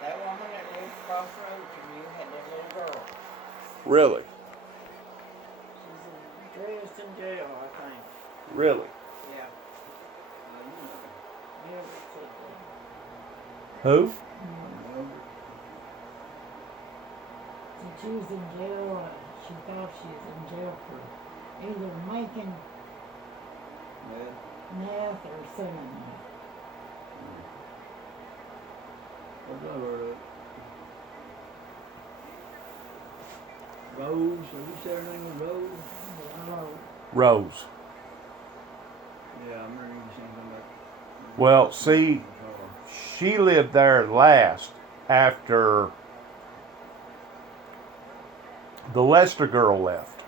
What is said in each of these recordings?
That woman that lived across the road from you had that little girl. Really? She's in Dresden jail, I think. Really? Yeah. Never said Who? that. She was in jail. She thought she was in jail for either making meth or selling meth. What's that word? Rose, so you said her name was Rose? Rose. Yeah, I remember you saying something about. Well, see, she lived there last after the Lester girl left.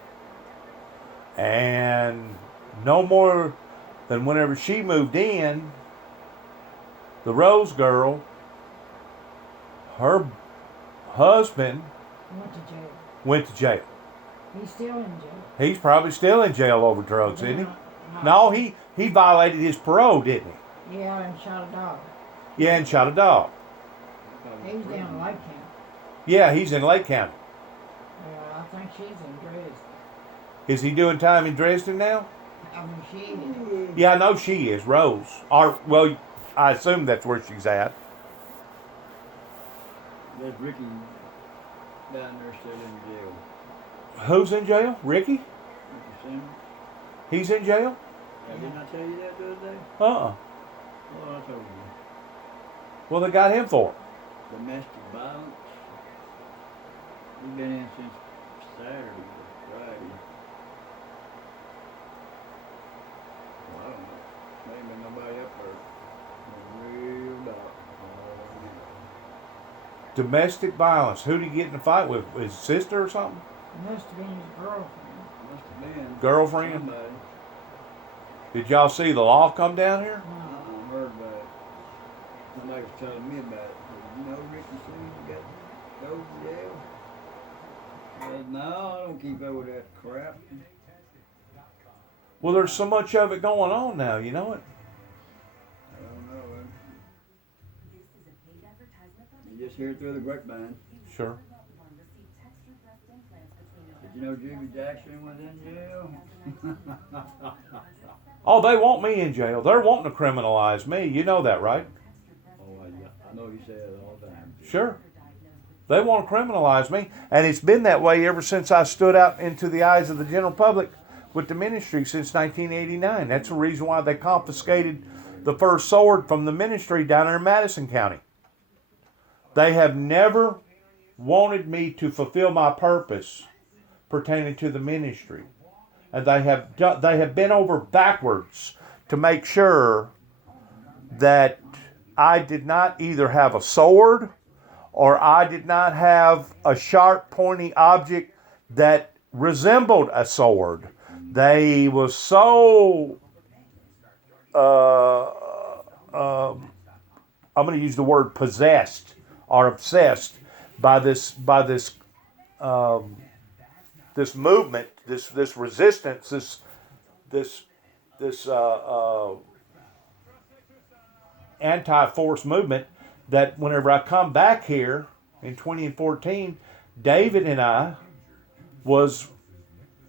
And no more than whenever she moved in, the Rose girl, her husband Went to jail. He's still in jail. He's probably still in jail over drugs, isn't he? No, he violated his parole, didn't he? Yeah, and shot a dog. Yeah, and shot a dog. He's down in Lake County. Yeah, he's in Lake County. Yeah, I think she's in Dresden. Is he doing time in Dresden now? I mean, she is. Yeah, I know she is, Rose. Or, well, I assume that's where she's at. There's Ricky down there still in jail. Who's in jail? Ricky? Ricky Simmons. He's in jail? Yeah, didn't I tell you that the other day? Uh-uh. Well, I told you. Well, they got him for? Domestic violence. He's been in since Saturday or Friday. Well, I don't know. Maybe nobody up there. Real dark. Domestic violence. Who'd he get in a fight with? His sister or something? Must have been his girlfriend. Must have been. Girlfriend? Somebody. Did y'all see the law come down here? I heard about it. Somebody was telling me about it. You know Ricky Simmons got go to jail? I said, no, I don't keep up with that crap. Well, there's so much of it going on now, you know it? I don't know. You just hear it through the grapevine. Sure. Did you know Jewbee Jackson was in jail? Oh, they want me in jail. They're wanting to criminalize me. You know that, right? Oh, yeah. I know you say it all the time. Sure. They want to criminalize me. And it's been that way ever since I stood out into the eyes of the general public with the ministry since 1989. That's the reason why they confiscated the first sword from the ministry down there in Madison County. They have never wanted me to fulfill my purpose pertaining to the ministry. And they have been over backwards to make sure that I did not either have a sword or I did not have a sharp, pointy object that resembled a sword. They was so, I'm going to use the word possessed or obsessed by this movement, this resistance, this anti-force movement, that whenever I come back here in 2014, David and I was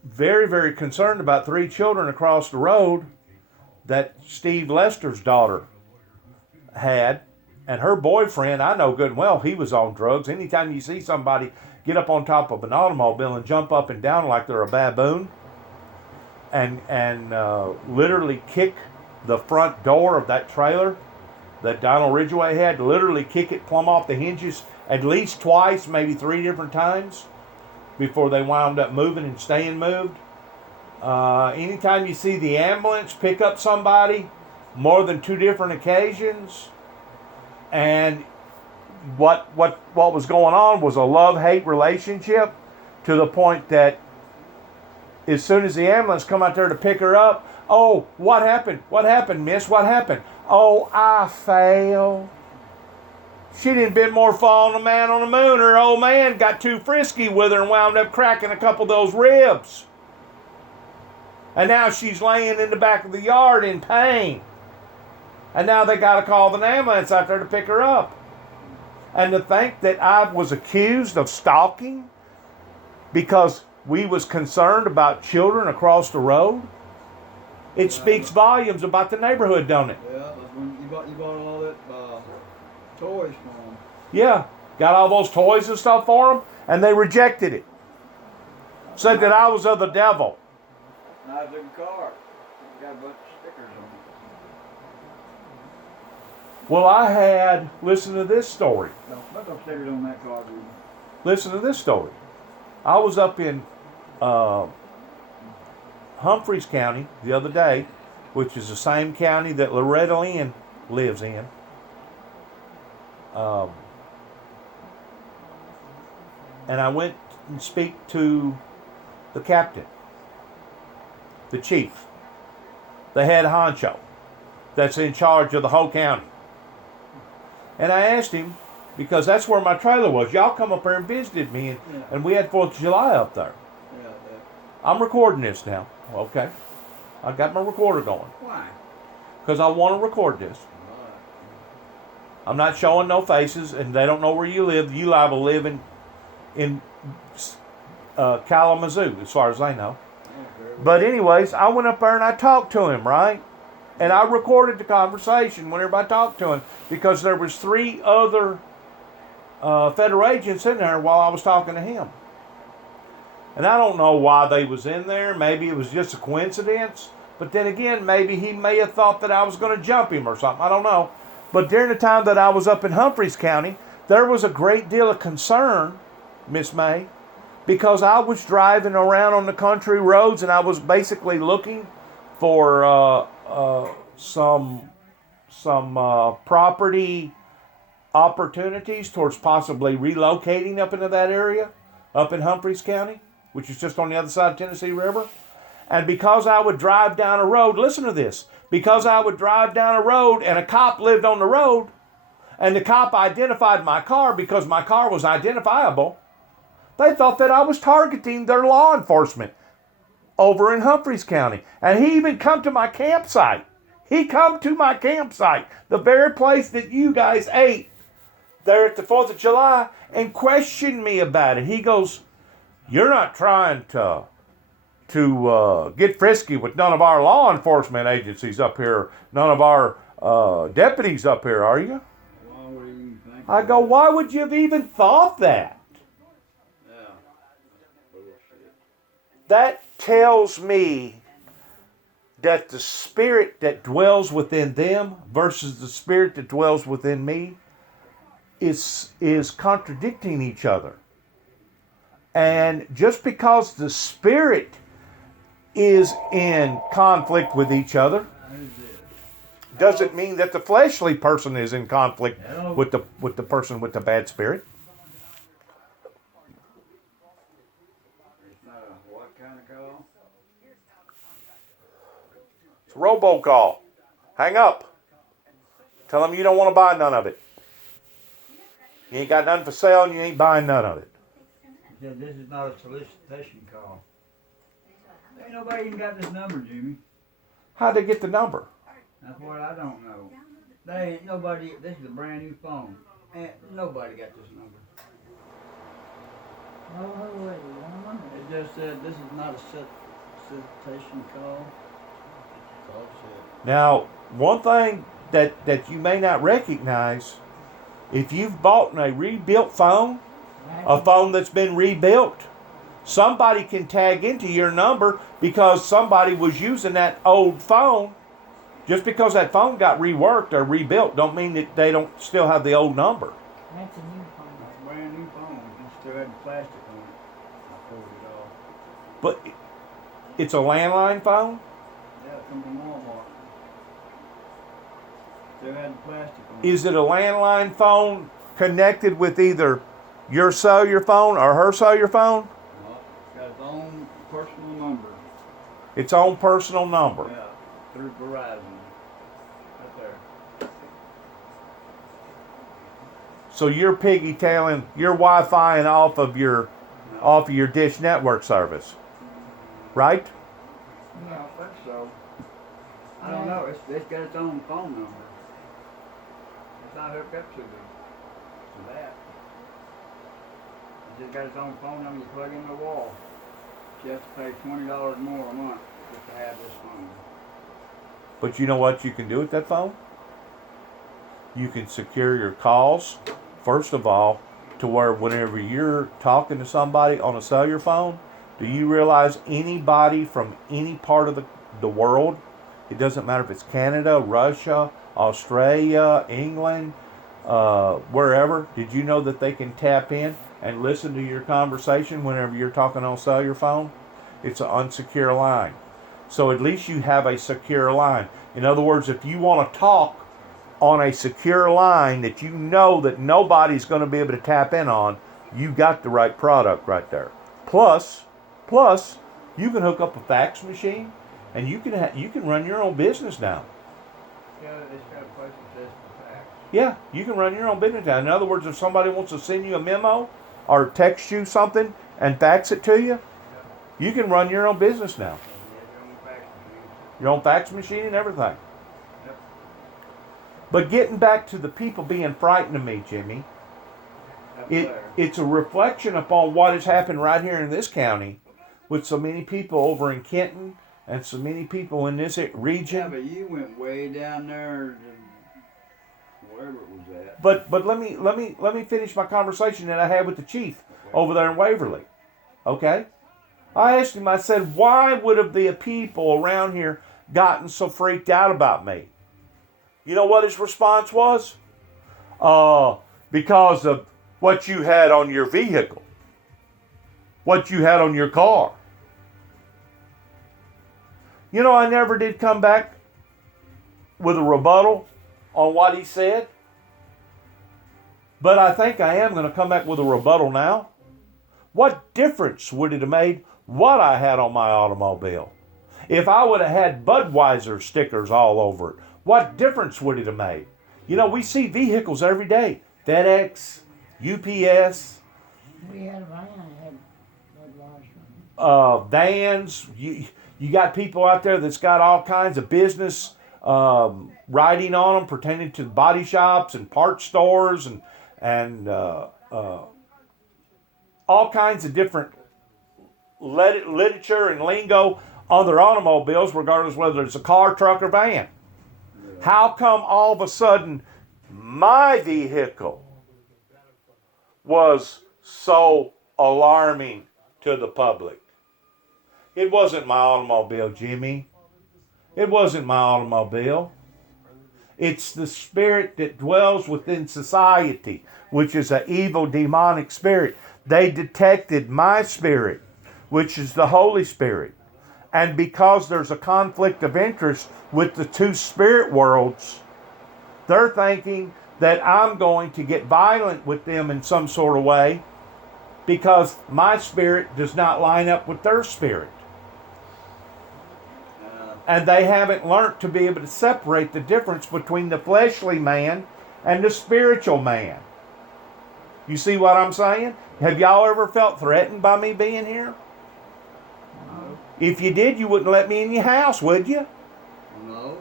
very, very concerned about 3 children across the road that Steve Lester's daughter had. And her boyfriend, I know good and well, he was on drugs. Anytime you see somebody get up on top of an automobile and jump up and down like they're a baboon and literally kick the front door of that trailer that Donald Ridgway had, literally kick it plumb off the hinges at least twice, maybe 3 different times before they wound up moving and staying moved. Anytime you see the ambulance pick up somebody, more than 2 different occasions, and what was going on was a love-hate relationship to the point that as soon as the ambulance come out there to pick her up, oh, what happened? What happened, miss? What happened? Oh, I fell. She didn't been more falling than a man on the moon. Her old man got too frisky with her and wound up cracking a couple of those ribs. And now she's laying in the back of the yard in pain. And now they got to call the ambulance out there to pick her up. And to think that I was accused of stalking because we was concerned about children across the road, it speaks volumes about the neighborhood, don't it? Yeah, that's when you bought all that toys for them. Yeah, got all those toys and stuff for them, and they rejected it. Said that I was of the devil. Nice looking car. Got a bunch of stickers on it. Well, I had, listen to this story. Don't put those stickers on that car, dude. Listen to this story. I was up in Humphreys County the other day, which is the same county that Loretta Lynn lives in. And I went and speak to the captain, the chief, the head honcho that's in charge of the whole county. And I asked him, because that's where my trailer was. Y'all come up there and visited me, and we had 4th of July up there. Yeah, I'm recording this now. Okay. I got my recorder going. Why? Because I want to record this. I'm not showing no faces, and they don't know where you live. You liable live in Kalamazoo, as far as they know. But anyways, I went up there and I talked to him, right? And I recorded the conversation whenever I talked to him, because there was 3 other federal agents in there while I was talking to him. And I don't know why they was in there. Maybe it was just a coincidence. But then again, maybe he may have thought that I was going to jump him or something. I don't know. But during the time that I was up in Humphreys County, there was a great deal of concern, Miss May, because I was driving around on the country roads and I was basically looking for some property opportunities towards possibly relocating up into that area, up in Humphreys County, which is just on the other side of the Tennessee River. And because I would drive down a road, listen to this, because I would drive down a road and a cop lived on the road, and the cop identified my car because my car was identifiable, they thought that I was targeting their law enforcement over in Humphreys County. And he even come to my campsite. He come to my campsite, the very place that you guys ate there at the 4th of July, and questioned me about it. He goes, "You're not trying to get frisky with none of our law enforcement agencies up here, none of our deputies up here, are you?" Why would you even think I go, "Why would you have even thought that?" Yeah. Bullshit. That tells me that the spirit that dwells within them versus the spirit that dwells within me is contradicting each other. And just because the spirit is in conflict with each other doesn't mean that the fleshly person is in conflict with the person with the bad spirit. It's not a what kind of call? It's a robocall. Hang up. Tell them you don't want to buy none of it. You ain't got nothing for sale and you ain't buying none of it. He said this is not a solicitation call. Ain't nobody even got this number, Jimmy. How'd they get the number? That's what I don't know. They ain't nobody. This is a brand new phone. And nobody got this number. Oh, wait, woman. It just said this is not a solicitation call. That's all it said. Now, one thing that you may not recognize, if you've bought a rebuilt phone, a phone that's been rebuilt, somebody can tag into your number because somebody was using that old phone. Just because that phone got reworked or rebuilt don't mean that they don't still have the old number. That's a new phone. That's a brand new phone. It still had the plastic on it. I pulled it off. But it's a landline phone? Yeah, it come from Walmart. Still had the plastic on it. Is it a landline phone connected with either your cellular phone or her cellular phone? No, it's got its own personal number. Its own personal number. Yeah, through Verizon. Right there. So you're piggy-tailing, you're Wi-Fiing off of your Dish Network service, right? I don't think so. I don't know. It's got its own phone number. It's not hooked up to that. just got its own phone number. You plug in the wall. You have to pay $20 more a month just to have this phone. But you know what you can do with that phone? You can secure your calls, first of all, to where whenever you're talking to somebody on a cellular phone, do you realize anybody from any part of the world, it doesn't matter if it's Canada, Russia, Australia, England, wherever, did you know that they can tap in and listen to your conversation whenever you're talking on a cellular phone? It's an unsecure line. So at least you have a secure line. In other words, if you want to talk on a secure line that you know that nobody's going to be able to tap in on, you got the right product right there. Plus, you can hook up a fax machine, and you can run your own business now. Yeah, it's got a place that says fax. Yeah, you can run your own business now. In other words, if somebody wants to send you a memo or text you something and fax it to you, you can run your own business now. Your own fax machine and everything. Yep. But getting back to the people being frightened of me, Jimmy, it's a reflection upon what has happened right here in this county with so many people over in Kenton and so many people in this region. Yeah, but you went way down there to wherever it was at. But let me finish my conversation that I had with the chief over there in Waverly. Okay? I asked him, I said, why would have the people around here gotten so freaked out about me? You know what his response was? Because of what you had on your vehicle. What you had on your car. You know, I never did come back with a rebuttal on what he said. But I think I am going to come back with a rebuttal now. What difference would it have made what I had on my automobile? If I would have had Budweiser stickers all over it, what difference would it have made? You know, we see vehicles every day. FedEx, UPS. We had a van that had Budweiser. Vans. You got people out there that's got all kinds of business writing on them pertaining to body shops and part stores and all kinds of different literature and lingo on their automobiles, regardless whether it's a car, truck, or van. How come all of a sudden my vehicle was so alarming to the public? It wasn't my automobile, Jimmy. It wasn't my automobile. It's the spirit that dwells within society, which is an evil demonic spirit. They detected my spirit, which is the Holy Spirit. And because there's a conflict of interest with the two spirit worlds, they're thinking that I'm going to get violent with them in some sort of way because my spirit does not line up with their spirit. And they haven't learned to be able to separate the difference between the fleshly man and the spiritual man. You see what I'm saying? Have y'all ever felt threatened by me being here? No. If you did, you wouldn't let me in your house, would you? No.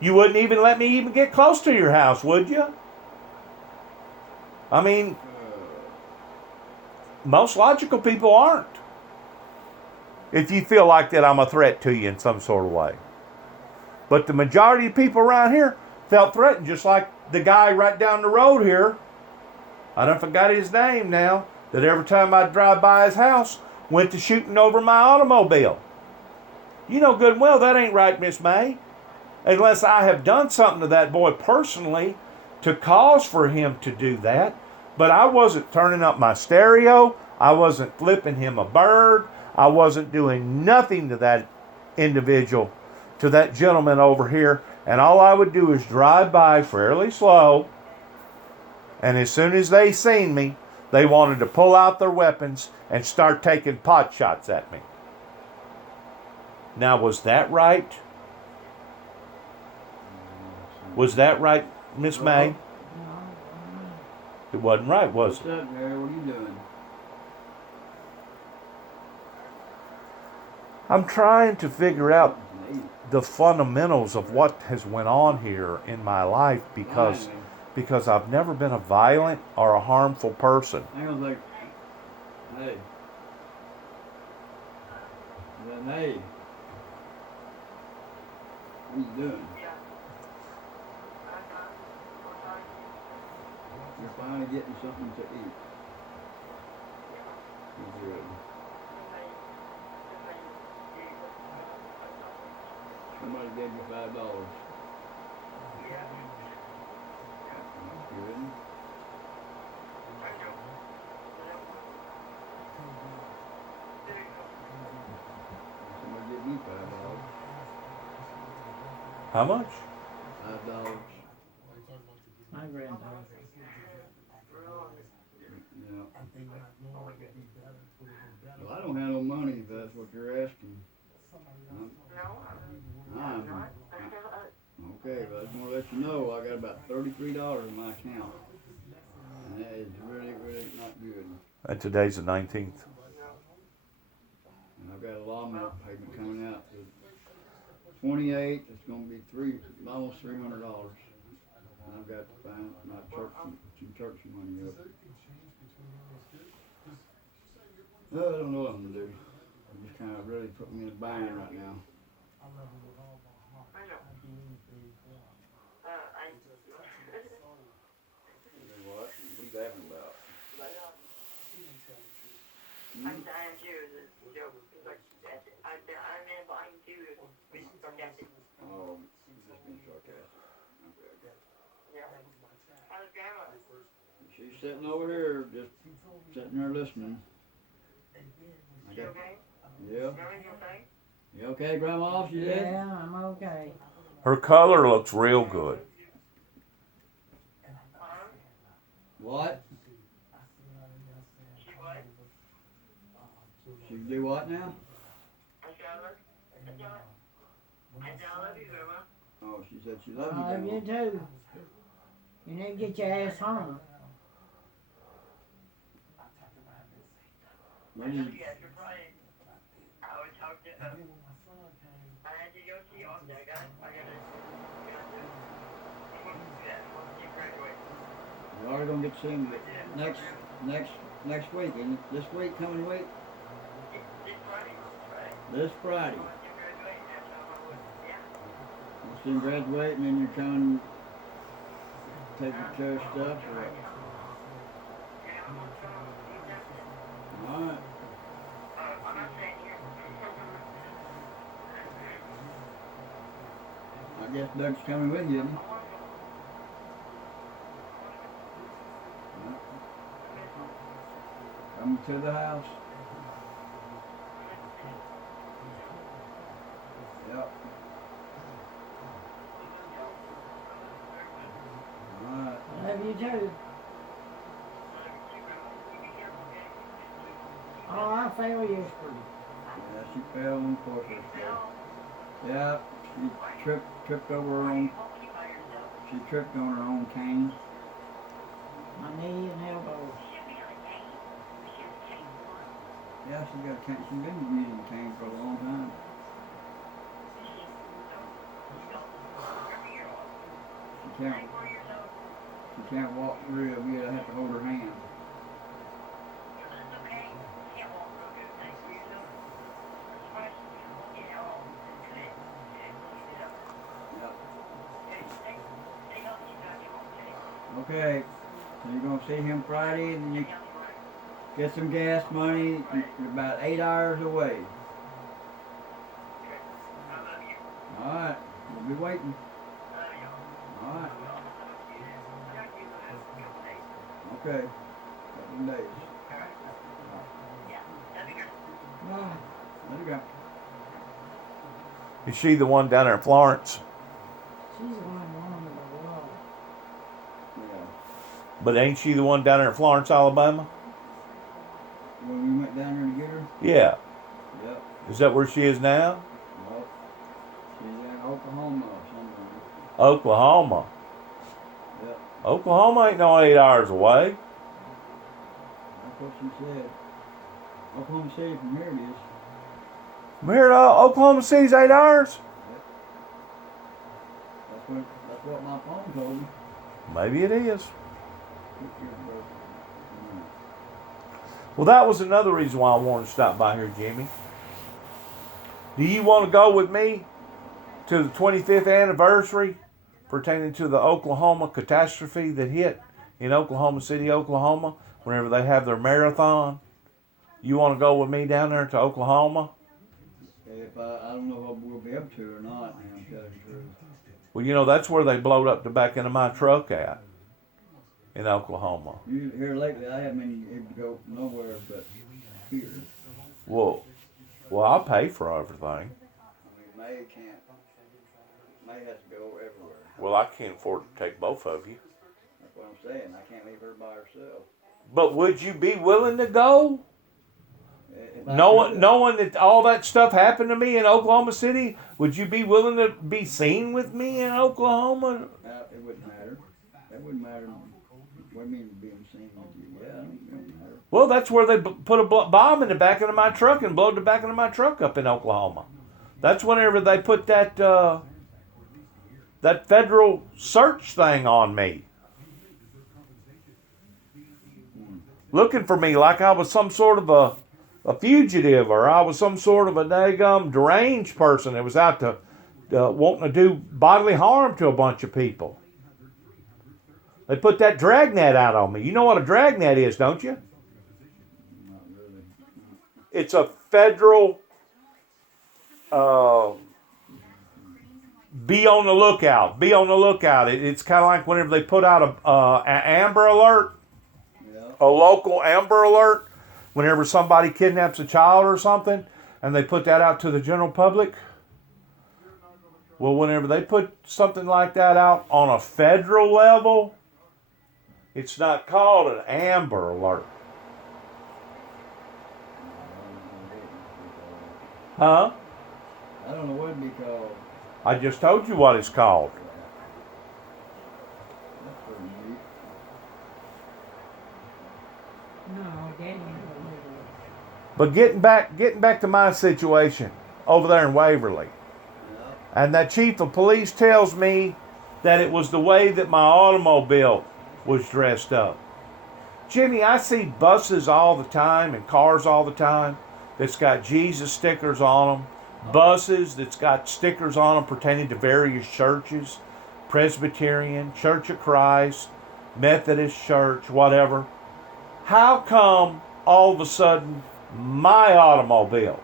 You wouldn't even let me even get close to your house, would you? I mean, most logical people aren't. If you feel like that I'm a threat to you in some sort of way. But the majority of people around here felt threatened, just like the guy right down the road here. I done forgot his name now, that every time I drive by his house, went to shooting over my automobile. You know good and well that ain't right, Miss May. Unless I have done something to that boy personally to cause for him to do that. But I wasn't turning up my stereo. I wasn't flipping him a bird. I wasn't doing nothing to that individual, to that gentleman over here. And all I would do is drive by fairly slow. And as soon as they seen me, they wanted to pull out their weapons and start taking pot shots at me. Now, was that right? Was that right, Miss May? No, It wasn't right, was What's it? up, Mary? What are you doing? I'm trying to figure out the fundamentals of what has went on here in my life because I've never been a violent or a harmful person. Hang on a second. Hey. Then hey. What are you doing? You're finally getting something to eat. Good. Somebody gave you $5. That's good. Somebody gave me $5. How much? $5. My granddaughter. Yeah. Well, I don't have no money if that's what you're asking. Okay, but I just want to let you know I got about $33 in my account. And that is really, really not good. And today's the 19th. And I've got a lawnmower payment coming out to 28. It's going to be almost $300. And I've got to find my church money up. I don't know what I'm going to do. It just kind of really put me in a bind right now. What? What are you laughing about? I'm dying too. I'm in a bind too. Sarcastic. Oh, just being sarcastic. Okay. Yeah. How's Grandma? She's sitting over here, just sitting there listening. She okay? Yeah. Grandma's okay? You okay, Grandma? She did? Yeah, I'm okay. Her color looks real good. What? She what? She do what now? I love you, Grandma. Oh, she said she I loved you, love you Grandma. too. You need to get your ass home. I know you guys are Friday. I would talk to I had to go see you. I gotta you graduate. We are gonna get to see him next week, and this week, coming week, This Friday? this Friday. You graduate, that's how I would, yeah. We'll see him graduate, and then you're coming, take your church stuff, or what? Yeah, I'm gonna come see you. All right. I'm not saying here. I guess Doug's coming with you, isn't he? Coming to the house. Yep. All right. Love you too. Oh, I failed yesterday. Yeah, she fell on the forklift. Yeah, she tripped over her own. She tripped on her own cane. My knee and elbow. Yeah, she's got a cane. She's been using a cane for a long time. She can't walk real good. I have to hold her hand. Okay, so you're gonna see him Friday, and then you get some gas money. You're about 8 hours away. All right, we'll be waiting. All right. Okay, couple days. Bye. Let her go. Is she the one down there in Florence? She's the one wrong with the world. Yeah. But ain't she the one down there in Florence, Alabama? When we went down there to get her. Yeah. Yep. Is that where she is now? Nope. She's in Oklahoma or something. Oklahoma. Yep. Oklahoma ain't no 8 hours away. That's what she said. Oklahoma City from here it is. From here to Oklahoma City's 8 hours? That's what my phone told me. Maybe it is. Well, that was another reason why I wanted to stop by here, Jimmy. Do you want to go with me to the 25th anniversary pertaining to the Oklahoma catastrophe that hit in Oklahoma City, Oklahoma, whenever they have their marathon? You want to go with me down there to Oklahoma? If I don't know if we'll be able to or not, man, I'm telling you the truth. Well, you know, that's where they blowed up the back end of my truck at, in Oklahoma. Here lately, I haven't been able to go nowhere but here. Well, I'll pay for everything. I mean, May has to go everywhere. Well, I can't afford to take both of you. That's what I'm saying. I can't leave her by herself. But would you be willing to go? If I Knowing that all that stuff happened to me in Oklahoma City, would you be willing to be seen with me in Oklahoma? It wouldn't matter. That wouldn't matter. What do you mean being seen with you? Yeah, it don't matter. Well, that's where they put a bomb in the back of my truck and blowed the back of my truck up in Oklahoma. That's whenever they put that federal search thing on me. Looking for me like I was some sort of a fugitive, or I was some sort of a daggum deranged person that was out to wanting to do bodily harm to a bunch of people. They put that dragnet out on me. You know what a dragnet is, don't you? Not really. It's a federal be on the lookout. Be on the lookout. It's kind of like whenever they put out an Amber Alert, a local Amber Alert, whenever somebody kidnaps a child or something, and they put that out to the general public. Well, whenever they put something like that out on a federal level, it's not called an Amber Alert. Huh? I don't know what it'd be called. I just told you what it's called. That's pretty neat. No, Daddy ain't gonna live with it. But getting back to my situation over there in Waverly. And that chief of police tells me that it was the way that my automobile was dressed up. Jimmy, I see buses all the time and cars all the time that's got Jesus stickers on them. Buses that's got stickers on them pertaining to various churches. Presbyterian, Church of Christ, Methodist Church, whatever. How come all of a sudden my automobile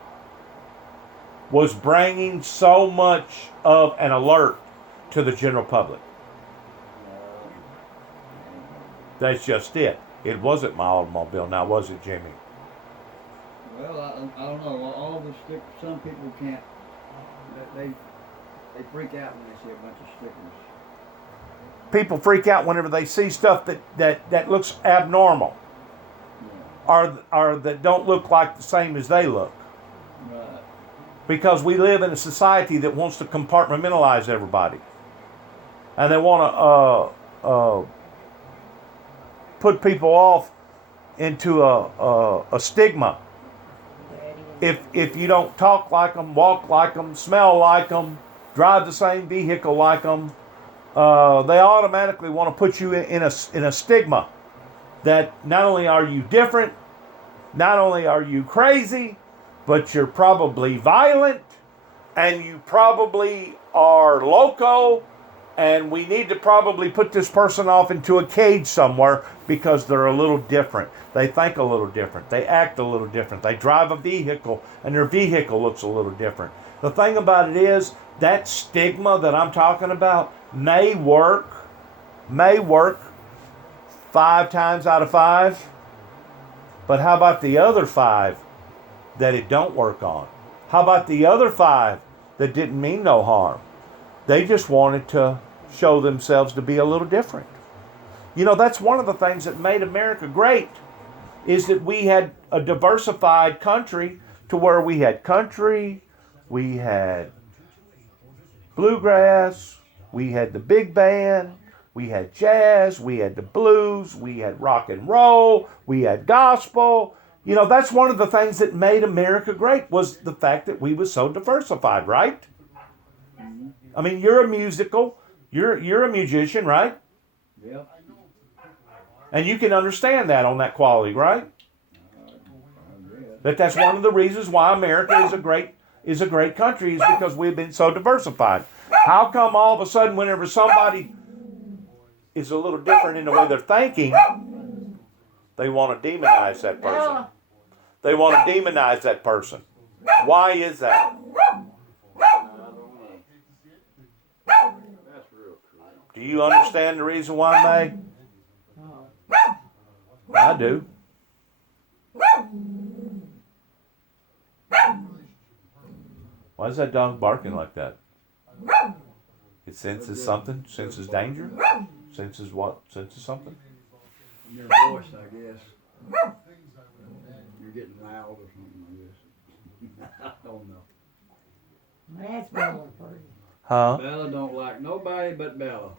was bringing so much of an alert to the general public? That's just it. It wasn't my automobile now, was it, Jimmy? Well, I don't know. All the stickers, some people can't. They freak out when they see a bunch of stickers. People freak out whenever they see stuff that looks abnormal, or that don't look like the same as they look. Right. Because we live in a society that wants to compartmentalize everybody, and they want to put people off into a stigma. If you don't talk like them, walk like them, smell like them, drive the same vehicle like them, they automatically want to put you in a stigma that not only are you different, not only are you crazy, but you're probably violent, and you probably are loco, and we need to probably put this person off into a cage somewhere because they're a little different. They think a little different. They act a little different. They drive a vehicle, and their vehicle looks a little different. The thing about it is, that stigma that I'm talking about may work 5 times out of 5. But how about the other 5 that it don't work on? How about the other 5 that didn't mean no harm? They just wanted to show themselves to be a little different. You know, that's one of the things that made America great, is that we had a diversified country to where we had country, we had bluegrass, we had the big band, we had jazz, we had the blues, we had rock and roll, we had gospel. You know, that's one of the things that made America great, was the fact that we was so diversified, right? I mean, you're a a musician, right? Yep. And you can understand that on that quality, right? That's one of the reasons why America is a great country, is because we've been so diversified. How come all of a sudden, whenever somebody is a little different in the way they're thinking, they want to demonize that person? Bella, They want to demonize that person. Why is that? I don't know. That's real cool. Do you understand the reason why, May? oh, I do. Why is that dog barking like that? It senses something? Senses danger? Senses what? Senses something? Your voice, I guess. You're getting loud or something, I guess. I don't know. that's Bella pretty. Huh? Bella don't like nobody but Bella.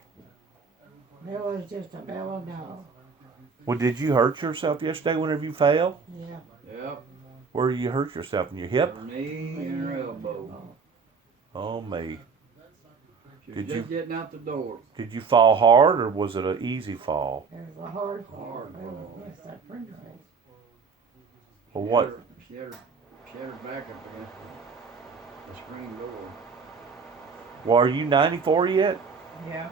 Bella's just a Bella dog. Well, did you hurt yourself yesterday whenever you fell? Yeah. Yep. Where did you hurt yourself? In your hip? Her knee and her elbow. Oh, me. She was Did just you- getting out the door. Did you fall hard, or was it an easy fall? It was a hard Hard Bella fall. against that princess. Well, what? She had her back up against the screen door. Well, are you 94 yet? Yeah.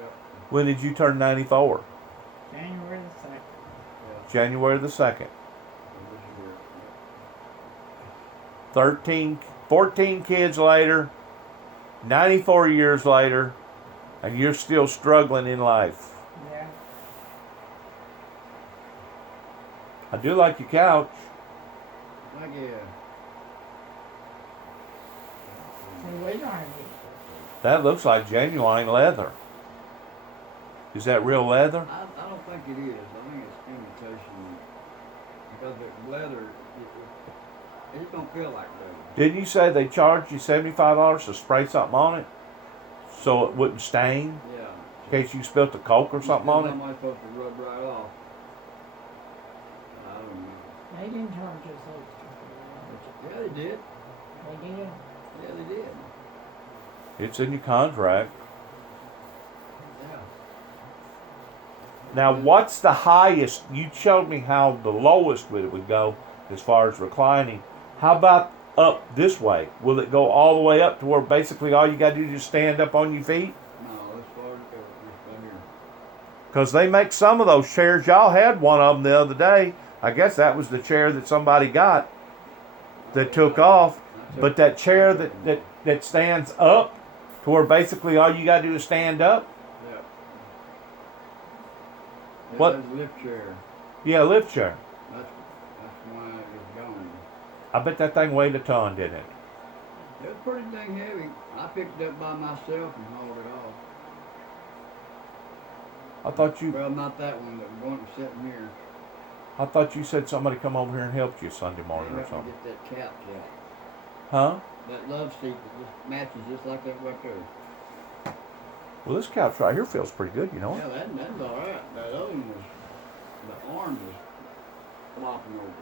Yep. When did you turn 94? January the 2nd. Yeah. January the 2nd. This year. 14 kids later, 94 years later, and you're still struggling in life. Yeah. I do like your couch. Like, yeah. See, we don't have any. That That looks like genuine leather. Is that real leather? I don't think it is. I think it's imitation. Because the leather, it just don't feel like leather. Didn't you say they charged you $75 to spray something on it so it wouldn't stain Yeah. in case you spilt a Coke or something on it? Am I supposed to rub right off? I don't know. They didn't charge us extra. Yeah, they did. They did. Yeah, they did. It's in your contract. Yeah. Now, what's the highest? You showed me how the lowest it would go as far as reclining. How about up this way? Will it go all the way up to where basically all you got to do is just stand up on your feet? No, as far as just right here. Because they make some of those chairs. Y'all had one of them the other day. I guess that was the chair that somebody got that took off. But that chair that stands up to where basically all you got to do is stand up. Yeah. Yeah, What? that's a lift chair. Yeah, lift chair. That's why it's gone. I bet that thing weighed a ton, didn't it? It was pretty dang heavy. I picked it up by myself and hauled it off. I thought you. Well, not that one, but one sitting here. I thought you said somebody come over here and helped you Sunday morning You or have to something. get that cap. Huh? That love seat that just matches just like that right there. Well, this couch right here feels pretty good, you know. Yeah, that's all right. That other one was, the arm was flopping over.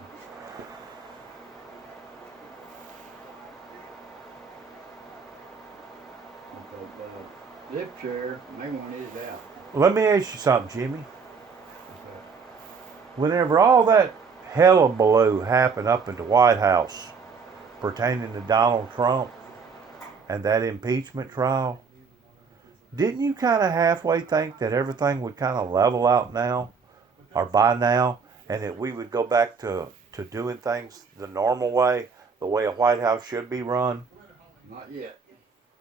But the lift chair, they wanted it out. Let me ask you something, Jimmy. What's that? Whenever all that hullabaloo happened up at the White House pertaining to Donald Trump and that impeachment trial, didn't you kind of halfway think that everything would kind of level out now, or by now, and that we would go back to doing things the normal way, the way a White House should be run? Not yet.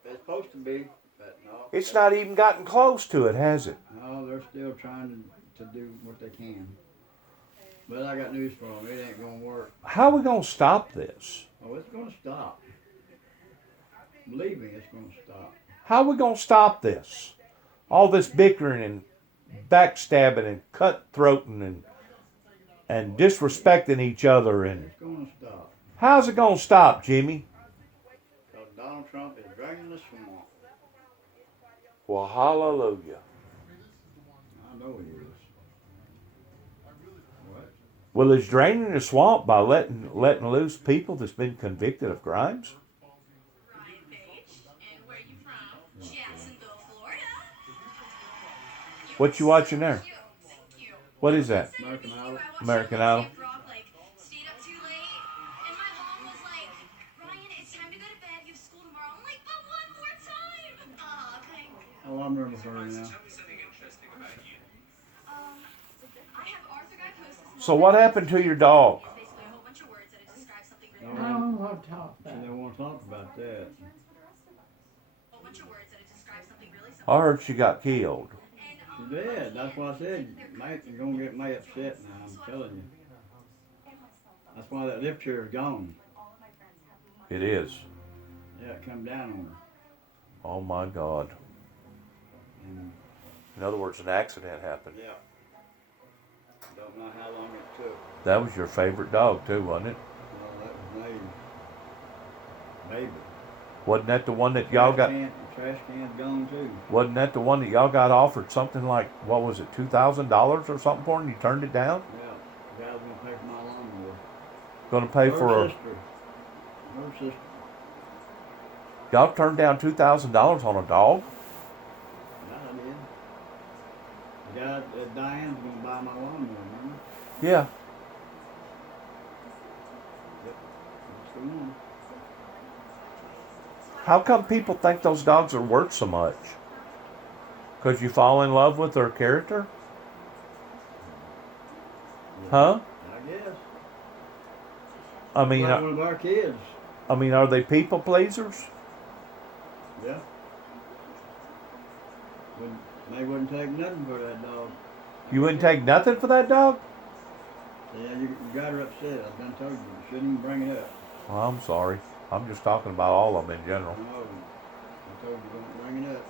It's supposed to be, but no. It's not even gotten close to it, has it? No, they're still trying to do what they can. But I got news for them. It ain't gonna work. How are we going to stop this? Oh, it's gonna stop. Believe me, it's gonna stop. How are we going to stop this? All this bickering and backstabbing and cutthroating and disrespecting each other. And It's gonna stop. how's it going to stop, Jimmy? Because Donald Trump is draining the swamp. Well, hallelujah. I know he is. What? Well, is draining the swamp by letting loose people that's been convicted of crimes? Ryan Page, and where are you from? Jacksonville, Florida. What you watching there? Thank you. What is that? American Idol. American Idol. Rock, like, stayed up too late. Oh, I remember her now. I have arthritis. So what happened to your dog? It's basically a whole bunch of words that describe something No, really I don't want to talk she about it. don't want to talk about that. whole bunch of words that describe something really simple. I heard she got killed. And, She did. That's why I said, Mike, you're going to get me upset now, I'm telling you. That's why that lip chair is gone. It is. Yeah, it come down on her. Oh my God. And, In other words, an accident happened. yeah. Don't know how long it took. That was your favorite dog too, wasn't it? Well, that was Baby. Wasn't that the one that y'all got? The trash can's gone too. Wasn't that the one that y'all got offered something like, what was it, $2,000 or something for, and you turned it down? Yeah, the guy was going to pay for my lawnmower. Going to pay Her for a... sister. Her sister. Y'all turned down $2,000 on a dog? Yeah, I did. The guy at Diane's going to buy my lawnmower, remember? Yeah. Yep. That's the one. How come people think those dogs are worth so much? Because you fall in love with their character? Yeah, Huh? I guess. I mean, Like one of our kids. are they people pleasers? Yeah. They wouldn't take nothing for that dog. You wouldn't take nothing for that dog? Yeah, you got her upset. I done told you. You shouldn't even bring it up. Well, I'm sorry. I'm just talking about all of them in general. No, I told you don't bring it up.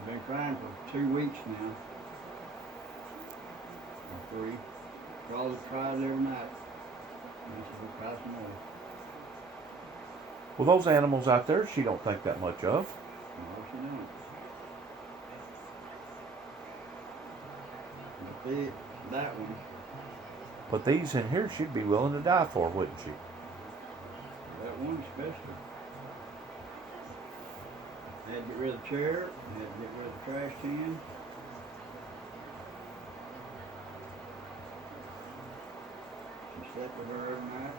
I've been crying for 2 weeks now. Or 3. Charles cries every night. And she will cry some more. Well, those animals out there, she don't think that much of. No, she don't. But that one, But these in here, she'd be willing to die for, wouldn't she? that one especially. Had to get rid of the chair, had to get rid of the trash can. She slept with her every night.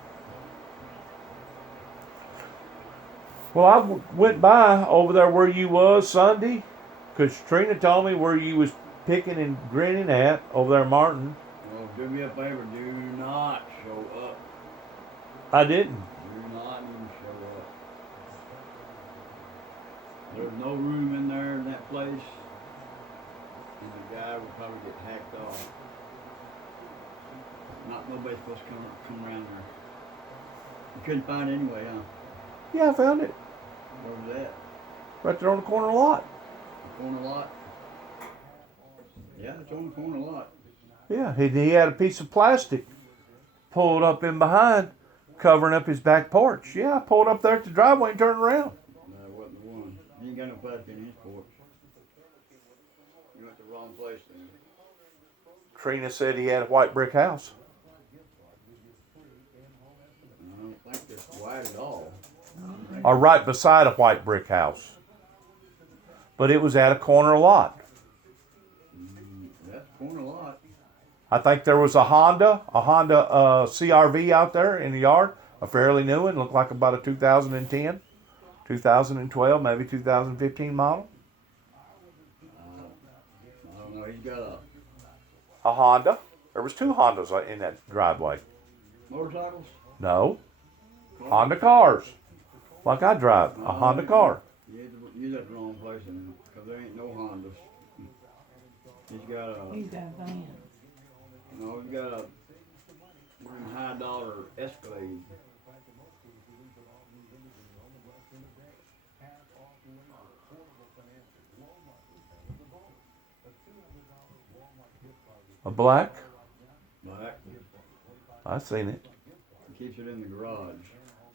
Well, I went by over there where you was Sunday, because Trina told me where you was picking and grinning at over there, Martin. Well, do me a favor, do not show up. I didn't. Do not even show up. There's no room in there in that place, and the guy will probably get hacked off. Not nobody's supposed to come around there. You couldn't find it anyway, huh? Yeah, I found it. Where was that? Right there on the corner lot. The corner lot? Yeah, it's on the corner lot. Yeah, he had a piece of plastic pulled up in behind, covering up his back porch. Yeah, I pulled up there at the driveway and turned around. No, it wasn't the one. He ain't got no plastic in his porch. You went to the wrong place then. Trina said he had a white brick house. I don't think it's white at all. Or right beside a white brick house. But it was at a corner lot. That's the corner lot. I think there was a Honda CRV out there in the yard, a fairly new one, looked like about a 2010, 2012, maybe 2015 model. I don't know. He's got A Honda. There was 2 Hondas in that driveway. motorcycles. No, Honda cars, like I drive, a Honda car. You're at the wrong place then, because there ain't no Hondas. He's got a, He's got a van. no, he's got a high dollar Escalade. A black. Black. I seen it. He keeps it in the garage.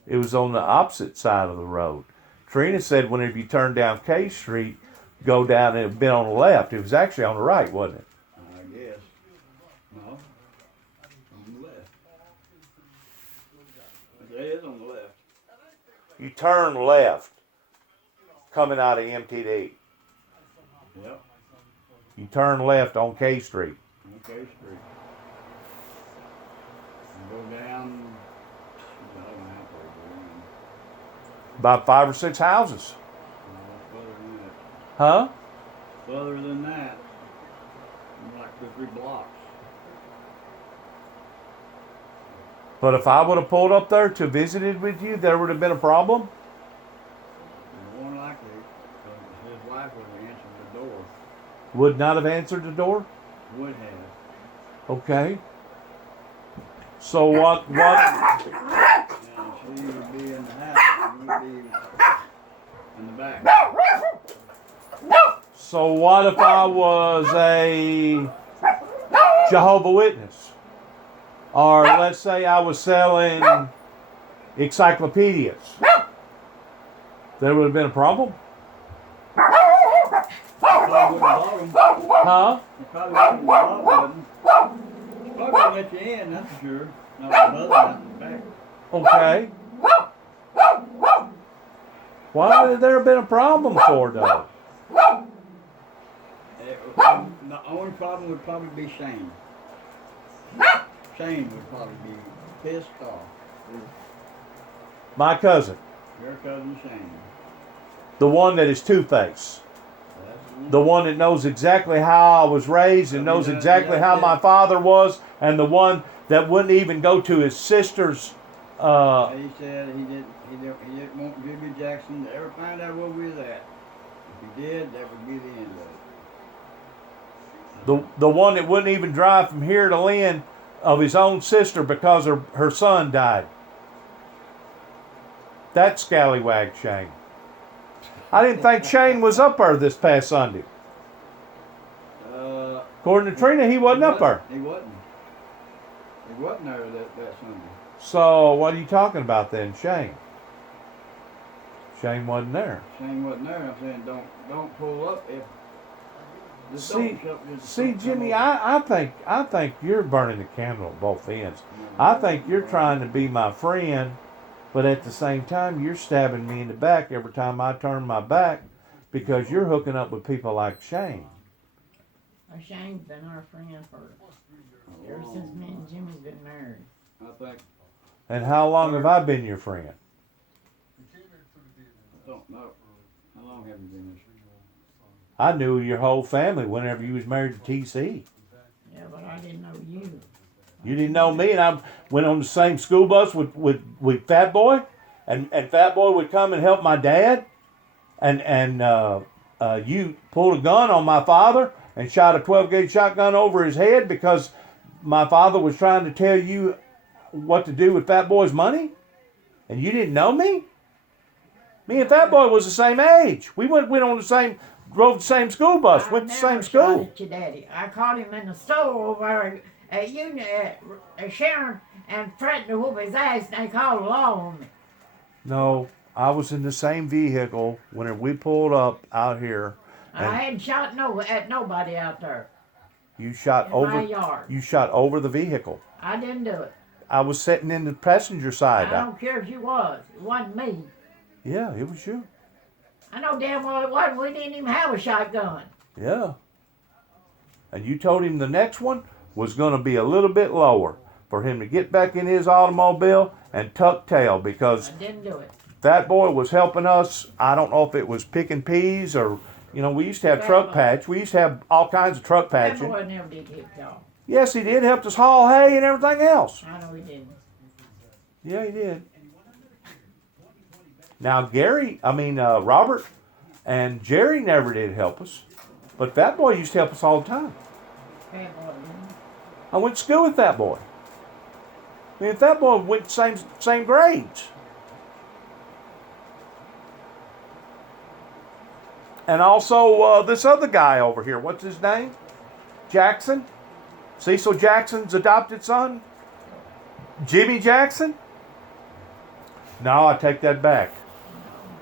It was on the opposite side of the road. Trina said whenever you turn down K Street, go down and it had been on the left. It was actually on the right, wasn't it? I guess. No. On the left. It is on the left. You turn left coming out of MTD. Yep. You turn left on K Street. On K Street. And go down. I don't know how far to go down. About 5 or 6 houses. No, further than Huh? Further than that, like 2 or 3 blocks. But if I would have pulled up there to visited with you, there would have been a problem? More than likely, 'cause his wife would have answered the door. Would not have answered the door? Would have. Okay. So what And she would be in the house, and we'd be in the back. so what if I was a Jehovah's Witness? Or let's say I was selling encyclopedias. There would have been a problem? Probably wouldn't bought them. Huh? They probably wouldn't bought them. She probably wouldn't let you in, that's for sure. Not the mother out in the back. Okay. Why would there have been a problem for though? The only problem would probably be Shane. Shane would probably be pissed off. My cousin. Your cousin Shane. The one that is two-faced. That's The one that knows exactly how I was raised and knows exactly how my father was, and the one that wouldn't even go to his sister's. He said he didn't want Jewbee Jackson to ever find out where we was at. If he did, that would be the end of it. The one that wouldn't even drive from here to Lynn of his own sister because her son died. That scallywag Shane. I didn't think Shane was up there this past Sunday. According to Trina, he wasn't up there. He wasn't. He wasn't there that Sunday. So what are you talking about then, Shane? Shane wasn't there. Shane wasn't there. I'm saying don't pull up if. Just See, don't shut- just see, don't Jimmy, come over. I think you're burning the candle at both ends. I think you're trying to be my friend, but at the same time, you're stabbing me in the back every time I turn my back because you're hooking up with people like Shane. Well, Shane's been our friend ever since me and Jimmy's been married. I think And how long have I been your friend? I don't know. How long have you been here? I knew your whole family whenever you was married to TC. Yeah, but I didn't know you. You didn't know me, and I went on the same school bus with Fat Boy, and Fat Boy would come and help my dad, and you pulled a gun on my father and shot a 12-gauge shotgun over his head because my father was trying to tell you what to do with Fat Boy's money, and you didn't know me? Me and Fat Boy was the same age. We went drove the same school bus, went to the same school. I never shot at your daddy. I caught him in the store over at Sharon and threatened to whoop his ass, and they called the law on me. No, I was in the same vehicle whenever we pulled up out here. I hadn't shot at nobody out there. You shot In over. my yard. You shot over the vehicle. I didn't do it. I was sitting in the passenger side. I don't care if you was. It wasn't me. Yeah, it was you. I know damn well it wasn't. We didn't even have a shotgun. Yeah. And you told him the next one was going to be a little bit lower for him to get back in his automobile and tuck tail because I didn't do it. Fat Boy was helping us. I don't know if it was picking peas or, we used to have truck patch. We used to have all kinds of truck That patching. boy never did hit y'all. Yes, he did. Helped us haul hay and everything else. I know he didn't. Yeah, he did. Now, Robert and Jerry never did help us. But Fat Boy used to help us all the time. Bad boy didn't. I went to school with Fat Boy. Me and Fat Boy went same grades. And also this other guy over here. What's his name? Jackson? Cecil Jackson's adopted son? Jimmy Jackson? No, I take that back.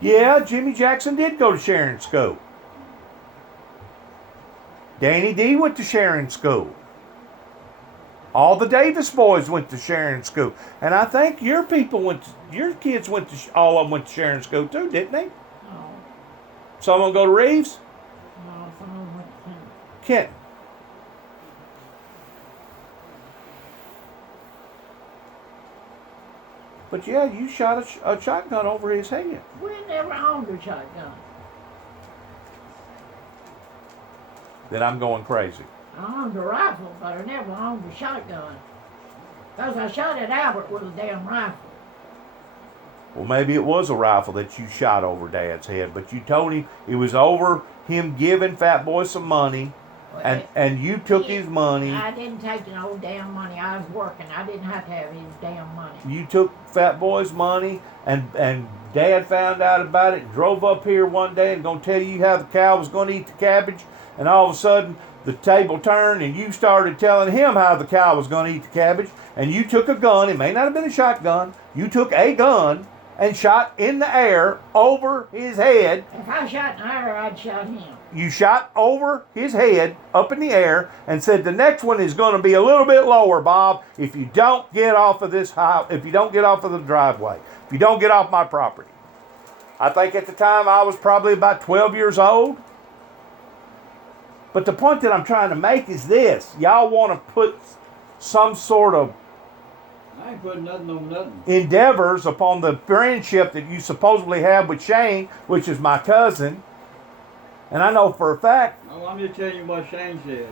Yeah, Jimmy Jackson did go to Sharon School. Danny D went to Sharon School. All the Davis boys went to Sharon School. And I think your kids all of them went to Sharon School too, didn't they? No. Some of them go to Reeves? No, some of them went to him. Kent. But yeah, you shot a shotgun over his head. We never owned a shotgun. then I'm going crazy. I owned a rifle, but I never owned a shotgun. Because I shot at Albert with a damn rifle. Well, maybe it was a rifle that you shot over Dad's head, but you told him it was over him giving Fat Boy some money, and you took his money. I didn't take no damn money. I was working. I didn't have to have his damn money. You took Fat Boy's money, and Dad found out about it, and drove up here one day and gonna tell you how the cow was gonna eat the cabbage, and all of a sudden the table turned and you started telling him how the cow was gonna eat the cabbage, and you took a gun. It may not have been a shotgun. You took a gun and shot in the air over his head. If I shot in the air, I'd shot him. You shot over his head up in the air and said the next one is going to be a little bit lower, Bob, if you don't get off of this house, if you don't get off of the driveway, if you don't get off my property. I think at the time I was probably about 12 years old. But the point that I'm trying to make is this. Y'all want to put some sort of I ain't putting nothing on nothing. endeavors upon the friendship that you supposedly have with Shane, which is my cousin. And I know for a fact, Oh, I'm just telling you what Shane said.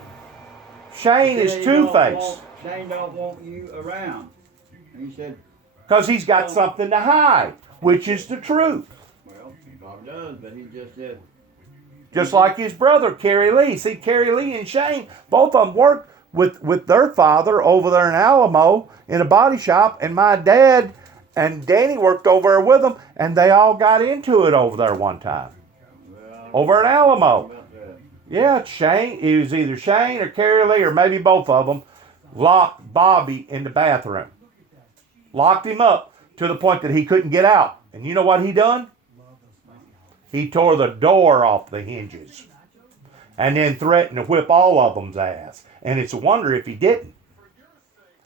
Shane He is said he don't two-faced. want- Shane don't want you around. And he said, Because he's got something to hide, which is the truth. well, he probably does, but he just said, Just like his brother, Kerry Lee. See, Kerry Lee and Shane, both of them worked with their father over there in Alamo in a body shop. And my dad and Danny worked over there with them. And they all got into it over there one time. well, Over in Alamo. about that. Yeah, Shane. It was either Shane or Kerry Lee or maybe both of them locked Bobby in the bathroom. Locked him up to the point that he couldn't get out. And you know what he done? He tore the door off the hinges. And then threatened to whip all of them's ass. And it's a wonder if he didn't.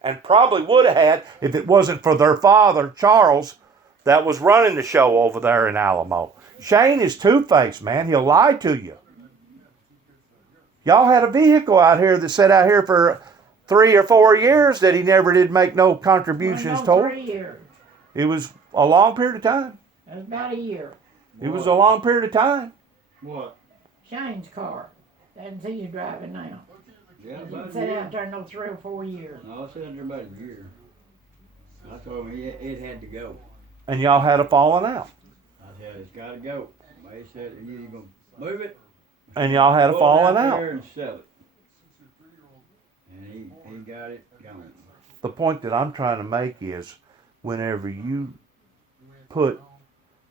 And probably would have had if it wasn't for their father, Charles, that was running the show over there in Alamo. Shane is two-faced, man. He'll lie to you. Y'all had a vehicle out here that sat out here for 3 or 4 years that he never did make no contributions Well, no, toward. 3 years. It was a long period of time. It was about a year. It was a long period of time. What? Shane's car. Didn't see you driving now. Yeah, He about a sat year. out there no 3 or 4 years. No, I said there about a year. I told him it had to go. And y'all had a falling out. I said, it's got to go. He said, you either going to move it, And y'all had a pull it falling out out. there and sell it. And he got it going. The point that I'm trying to make is whenever you put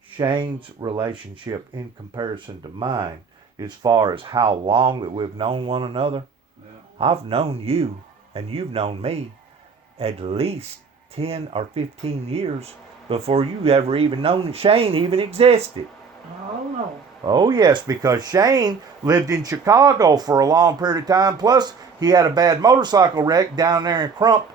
Shane's relationship in comparison to mine, as far as how long that we've known one another, Yeah. I've known you and you've known me at least 10 or 15 years before you ever even known that Shane even existed. Oh, no. Oh, yes, because Shane lived in Chicago for a long period of time. Plus, he had a bad motorcycle wreck down there in Crump,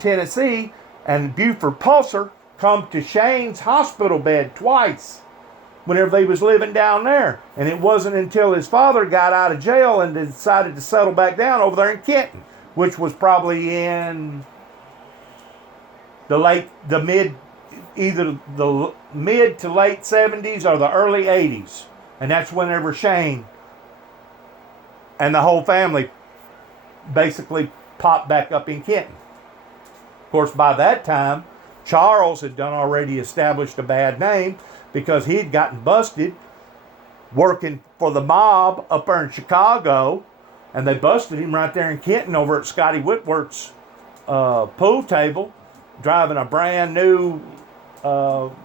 Tennessee. And Buford Pulser come to Shane's hospital bed twice whenever he was living down there. And it wasn't until his father got out of jail and decided to settle back down over there in Kenton, which was probably in either the mid to late 70s or the early 80s. And that's whenever Shane and the whole family basically popped back up in Kenton. Of course, by that time, Charles had done already established a bad name because he had gotten busted working for the mob up there in Chicago. And they busted him right there in Kenton over at Scotty Whitworth's pool table, driving a brand new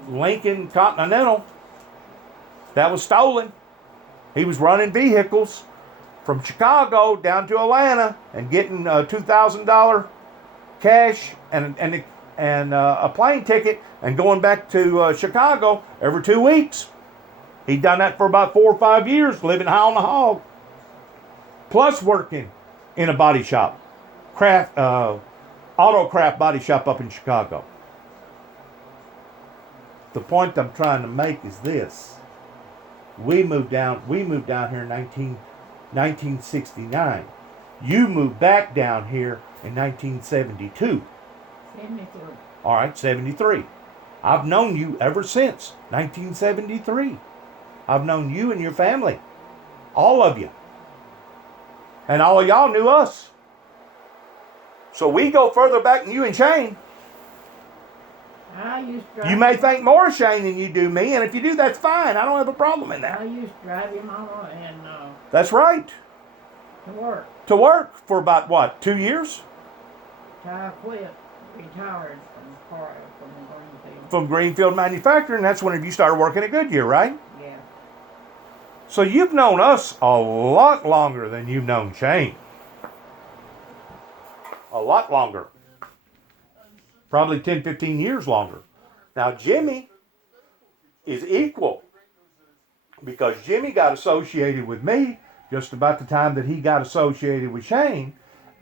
Lincoln Continental that was stolen. He was running vehicles from Chicago down to Atlanta and getting $2,000 cash and a plane ticket and going back to Chicago every 2 weeks. He'd done that for about 4 or 5 years, living high on the hog, plus working in a body shop, auto craft body shop up in Chicago. The point I'm trying to make is this. We moved down here in 1969. You moved back down here in 1972. 73. All right, 73. I've known you ever since 1973. I've known you and your family. All of you. And all of y'all knew us. So we go further back than you and Shane. I used to drive You may think more of Shane than you do me, and if you do, that's fine. I don't have a problem in I that. used to drive him on and That's right. to work. To work for about, what, 2 years? Till I quit, retired from Greenfield. From Greenfield Manufacturing, that's whenever you started working at Goodyear, right? Yeah. So you've known us a lot longer than you've known Shane. A lot longer. Probably 10, 15 years longer. Now Jimmy is equal, because Jimmy got associated with me just about the time that he got associated with Shane.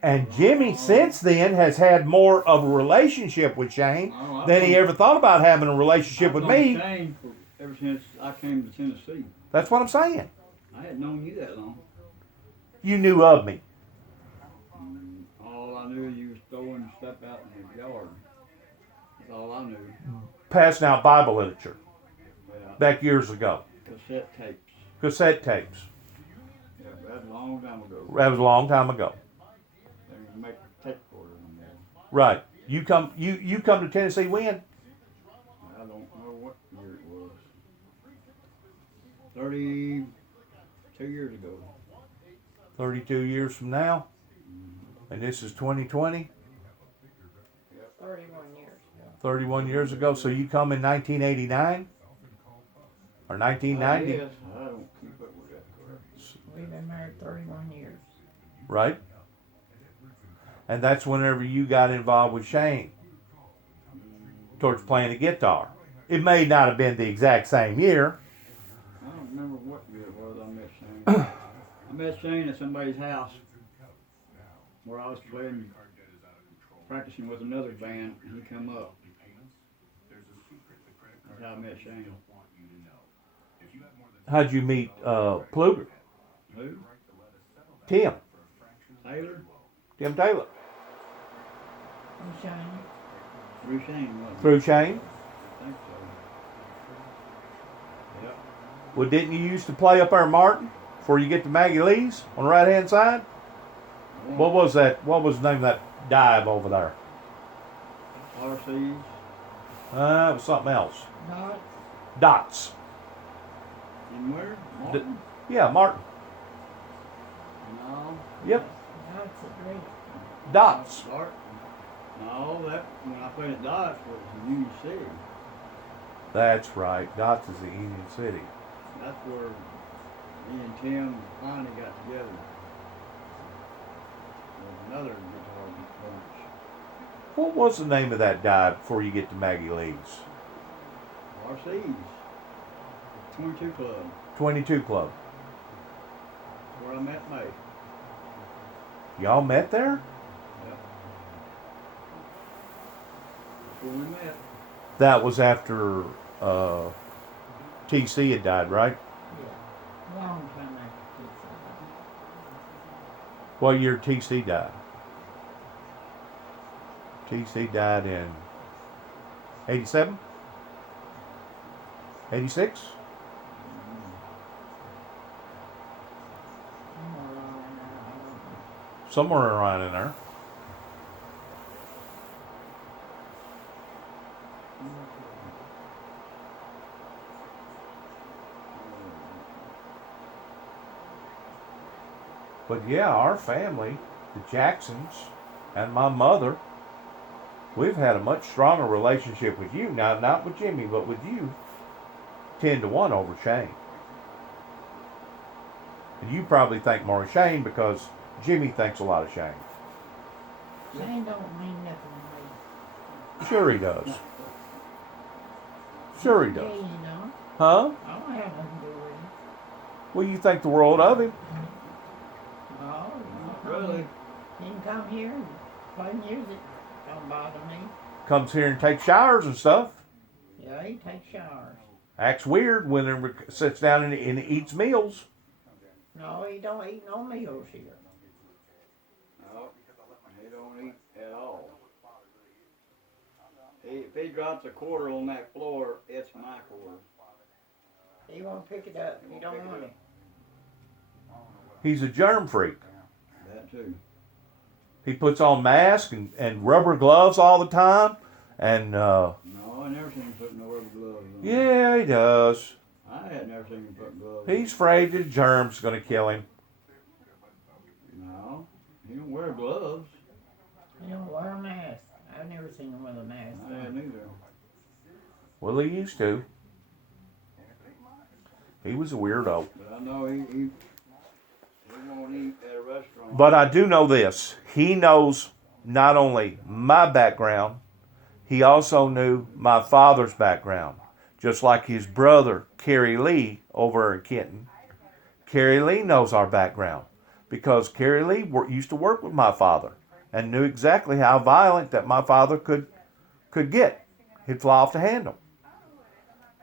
And Jimmy since then has had more of a relationship with Shane than he ever thought about having a relationship with me. Shane ever since I came to Tennessee. That's what I'm saying. I hadn't known you that long. You knew of me. All I knew, you was throwing stuff out in the yard. That's all I knew. Passing out Bible literature Yeah. back years ago. Cassette tapes. Cassette tapes. Yeah, that was a long time ago. That was a long time ago. They would make tape recorders in there. Right. You come to Tennessee when? I don't know what year it was. 32 years ago. 32 years from now. And this is 2020. 31 years. 31 years ago. So you come in 1989? Or 1990? Yes, I don't keep up with that crap. We've been married 31 years. Right? And that's whenever you got involved with Shane towards playing the guitar. It may not have been the exact same year. I don't remember what year it was I met Shane. I met Shane at somebody's house where I was practicing with another band, and he come up. That's how I met Shane. How'd you meet Pluger? Who? Tim. Taylor? Tim Taylor. I'm Shane. Through Shane, wasn't it? Through Shane? I think so. Yep. Well, didn't you used to play up there, Martin, before you get to Maggie Lee's on the right-hand side? What was that? What was the name of that dive over there? RCs? It was something else. Not Dots. In where? Martin? Yeah, Martin. No. Yep. That's a great. Dots. Dart? No, that when I played at Dots was in Union City. That's right. Dots is the Union City. That's where me and Tim finally got together. With another guitar bunch. What was the name of that dive before you get to Maggie Lee's? RCs. 22 Club. 22 Club. That's where I met May. Y'all met there? Yep. That's where we met. That was after TC had died, right? Yeah. Long time after What year TC died? TC died in 87? 86? Somewhere around in there. But yeah, our family, the Jacksons, and my mother, we've had a much stronger relationship with you. Now, not with Jimmy, but with you. 10-1 over Shane. And you probably think more of Shane because Jimmy thinks a lot of Shane. Shane don't mean nothing to me. Sure he does. Sure he Yeah, does. you know. Huh? I don't have nothing to do with him. Well, you think the world of him. No, Not really. He can come here and play music. Don't bother me. Comes here and takes showers and stuff. Yeah, he takes showers. Acts weird when he sits down and eats meals. No, he don't eat no meals here. No, he don't eat at all. If he drops a quarter on that floor, it's my quarter. He won't pick it up. He don't want it. He's a germ freak. too. He puts on masks and rubber gloves all the time. And, No, I never seen him put no rubber gloves on. yeah, he does. I had never seen him put gloves He's afraid that germs going to kill him. on. No, he don't wear gloves. He don't wear a mask. I've never seen him with a mask. I hadn't either. Well, he used to. He was a weirdo. But I know he won't eat at a restaurant. But I do know this. He knows not only my background, he also knew my father's background. Just like his brother, Kerry Lee, over in Kenton. Kerry Lee knows our background. Because Kerry Lee used to work with my father and knew exactly how violent that my father could get. He'd fly off the handle.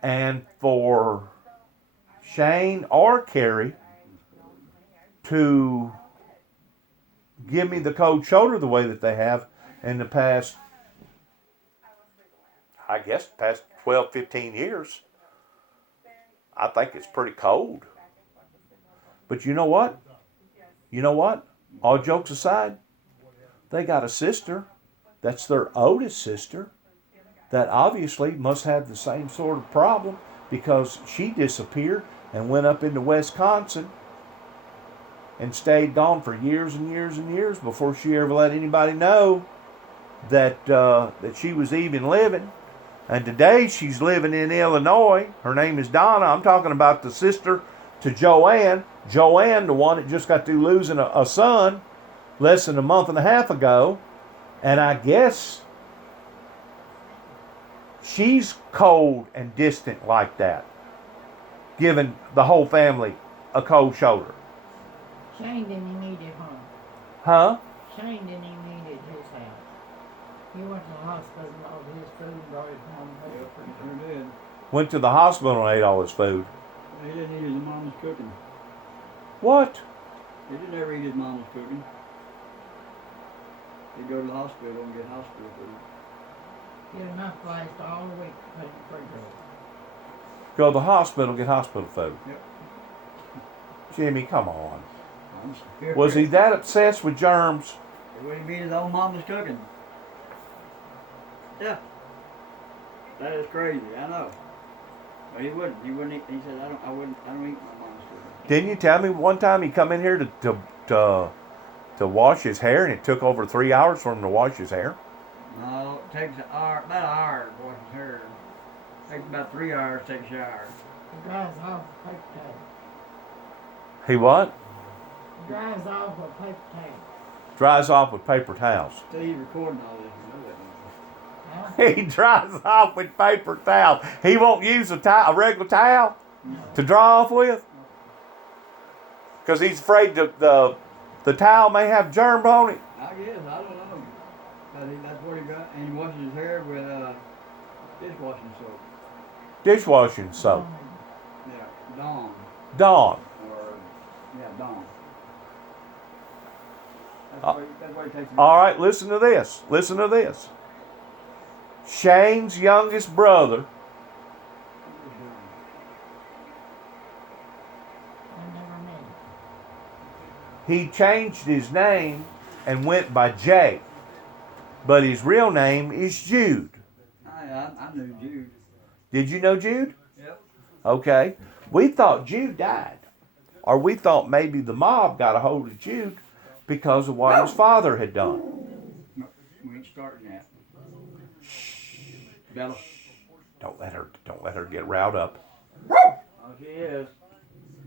And for Shane or Kerry to give me the cold shoulder the way that they have in the past, I guess, past 12, 15 years, I think it's pretty cold. But you know what? You know what? All jokes aside, they got a sister that's their oldest sister that obviously must have the same sort of problem because she disappeared and went up into Wisconsin and stayed gone for years and years and years before she ever let anybody know that that she was even living. And today she's living in Illinois. Her name is Donna. I'm talking about the sister to Joanne. Joanne, the one that just got through losing a son less than a month and a half ago. And I guess she's cold and distant like that, giving the whole family a cold shoulder. Shane didn't even eat at home. Huh? Shane didn't even eat at his house. He went to the hospital and all his food and brought it home. Yep, he sure did. Went to the hospital and ate all his food. He didn't eat his mama's cooking. What? He didn't ever eat his mama's cooking. He'd go to the hospital and get hospital food. He had enough rice all week to put in the refrigerator. Go to the hospital, get hospital food. Yep. Jimmy, come on. I'm scared. Was he that obsessed with germs? He wouldn't eat his own mama's cooking. Yeah. That is crazy, I know. But he wouldn't. He wouldn't eat. He said, I don't eat my mama's cooking. Didn't you tell me one time he come in here to wash his hair and it took over 3 hours for him to wash his hair? No, it takes about an hour to wash his hair. It takes about 3 hours to take a shower. He drives off with paper towel. He what? He drives off with paper towel. Dries off with paper towels. So he's recording all this. You know that. Huh? He dries off with paper towel. He won't use a regular towel to dry off with? Because he's afraid the towel may have germ on it. I guess, I don't know. That's what he got. And he washes his hair with dishwashing soap. Dishwashing soap. Yeah, Dawn. Dawn. Or, yeah, Dawn. That's what he takes. All right, listen to this. Listen to this. Shane's youngest brother, I never met him. he changed his name and went by Jay. But his real name is Jude. I knew Jude. Did you know Jude? Yep. Okay. We thought Jude died. Or we thought maybe the mob got a hold of Jude because of what his father had done. No, we ain't starting that. Bella. Don't let her get riled up. Oh, she is.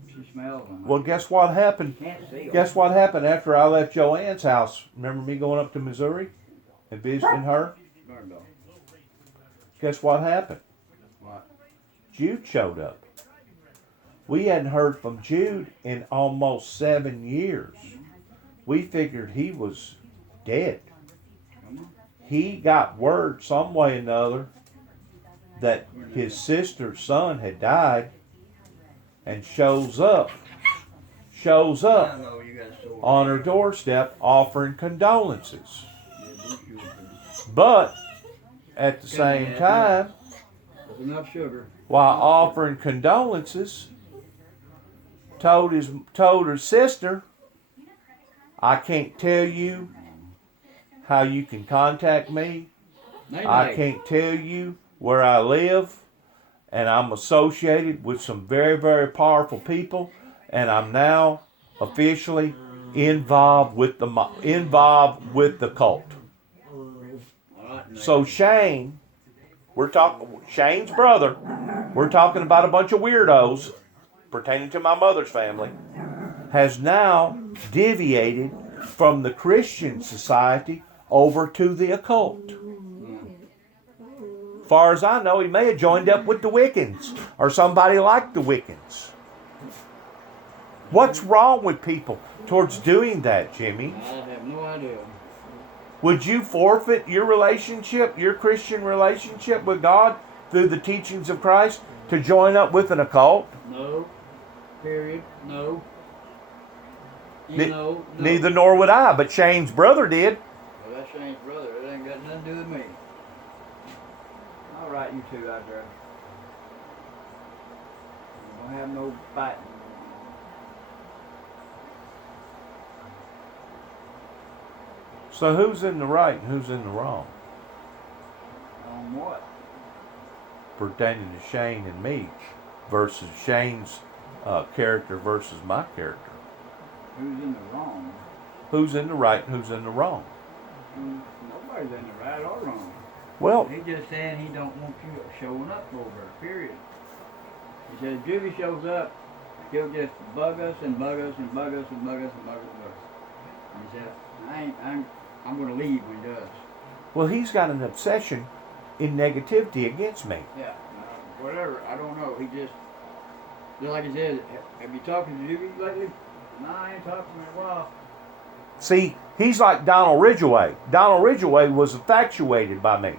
She smells them. Well, guess what happened? Can't see her. Guess what happened after I left Joanne's house? Remember me going up to Missouri and visiting her? Bird dog. Guess what happened? What? Jude showed up. We hadn't heard from Jude in almost 7 years. We figured he was dead. Come on. He got word some way or another that his sister's son had died and shows up I know you got sore. on her doorstep offering condolences. Yeah, blue sugar. But at the same time, That's enough sugar. while offering condolences, told her sister, I can't tell you how you can contact me. I can't tell you where I live. And I'm associated with some very, very powerful people. And I'm now officially involved with the cult. So Shane, Shane's brother, we're talking about a bunch of weirdos pertaining to my mother's family, has now deviated from the Christian society over to the occult. As far as I know, he may have joined up with the Wiccans or somebody like the Wiccans. What's wrong with people towards doing that, Jimmy? I have no idea. Would you forfeit your relationship, your Christian relationship with God through the teachings of Christ to join up with an occult? No. Period. No. No. Neither nor would I, but Shane's brother did. Well, that's Shane's brother. It ain't got nothing to do with me. I'll write you two out there. We don't have no fighting. So who's in the right and who's in the wrong? On what? Pertaining to Shane and me versus Shane's character versus my character. Who's in the wrong? Who's in the right and who's in the wrong? Nobody's in the right or wrong. Well, He's just saying he don't want you showing up over there, period. He said if Jewbee shows up, he'll just bug us and bug us and bug us and bug us and bug us and bug us. And he said, I'm going to leave when he does. well, he's got an obsession in negativity against me. Yeah, whatever. I don't know. He just like he said, have you talked to Jewbee lately? No, I ain't talked to him in a while. See, he's like Donald Ridgway. Donald Ridgway was infatuated by me,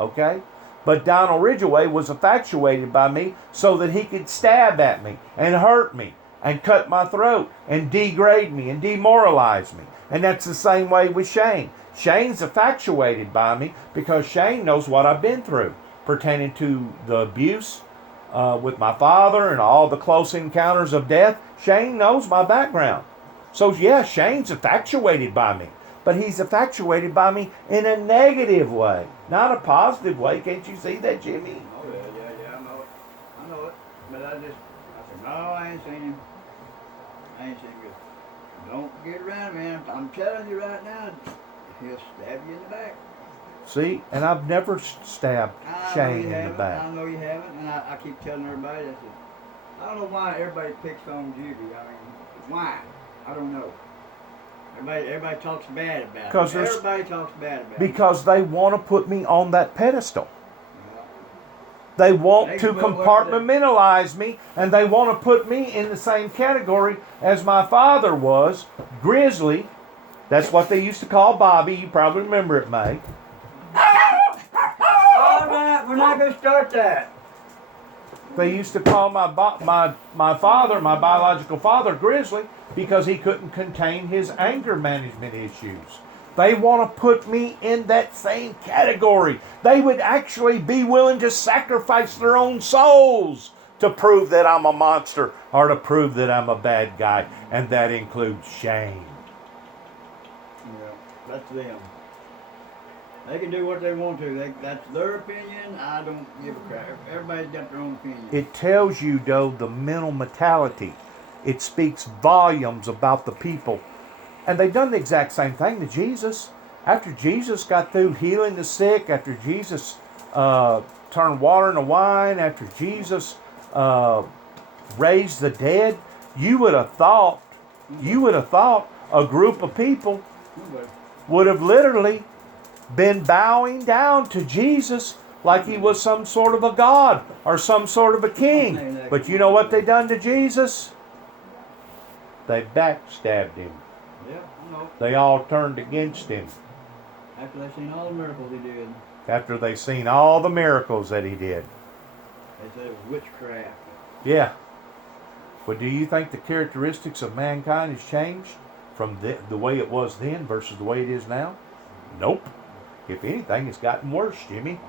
okay? But Donald Ridgway was infatuated by me so that he could stab at me and hurt me and cut my throat and degrade me and demoralize me. And that's the same way with Shane. Shane's infatuated by me because Shane knows what I've been through pertaining to the abuse with my father and all the close encounters of death. Shane knows my background. So yeah, Shane's infatuated by me. But he's infatuated by me in a negative way, not a positive way. Can't you see that, Jimmy? Oh yeah, I know it. I know it. But I said, no, I ain't seen him. I ain't seen him. Don't get around, man. I'm telling you right now, he'll stab you in the back. See, and I've never stabbed Shane in the back. I know you haven't, and I keep telling everybody that. I don't know why everybody picks on Jewbee. I mean, why? I don't know. Everybody talks bad about him. Everybody talks bad about him. Because they want to put me on that pedestal. They want to compartmentalize me, and they want to put me in the same category as my father was, Grizzly. That's what they used to call Bobby. You probably remember it, May. All right, we're not going to start that. They used to call my father, my biological father, Grizzly, because he couldn't contain his anger management issues. They want to put me in that same category. They would actually be willing to sacrifice their own souls to prove that I'm a monster or to prove that I'm a bad guy. And that includes Shane. Yeah, that's them. They can do what they want to. That's their opinion. I don't give a crap. Everybody's got their own opinion. It tells you, though, the mental mentality. It speaks volumes about the people. And they've done the exact same thing to Jesus. After Jesus got through healing the sick, after Jesus turned water into wine, after Jesus raised the dead, you would have thought a group of people would have literally been bowing down to Jesus like he was some sort of a god or some sort of a king. But you know what they done to Jesus? They backstabbed him. Yeah, I know. They all turned against him. After they seen all the miracles he did. After they seen all the miracles that he did. They said it was witchcraft. Yeah. But do you think the characteristics of mankind has changed from the way it was then versus the way it is now? Nope. If anything, it's gotten worse, Jimmy.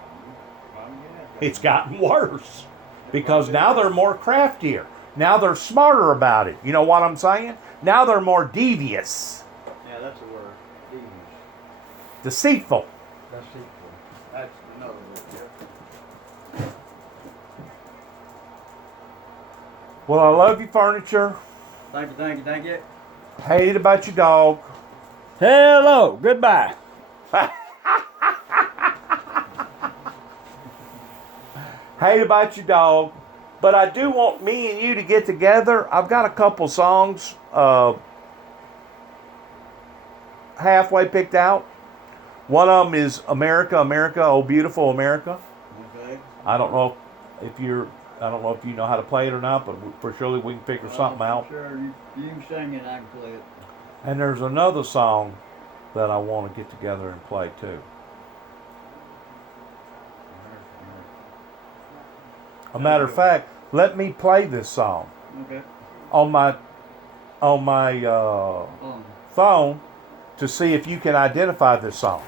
It's gotten worse. Because now they're more craftier. Now they're smarter about it. You know what I'm saying? Now they're more devious. Yeah, Yeah, that's a word. Thieves. Deceitful. Deceitful. That's another word. Yeah. Well, I love your furniture. Thank you, thank you, thank you. Hate about your dog. Hello, goodbye. Hate about your dog. But I do want me and you to get together. I've got a couple songs halfway picked out. One of them is America, America, Oh Beautiful America. Okay. I don't know if you know how to play it or not, but for surely we can figure something out. Sure, you can sing it, I can play it. And there's another song that I want to get together and play too. A matter of fact, let me play this song Okay. on my phone to see if you can identify this song.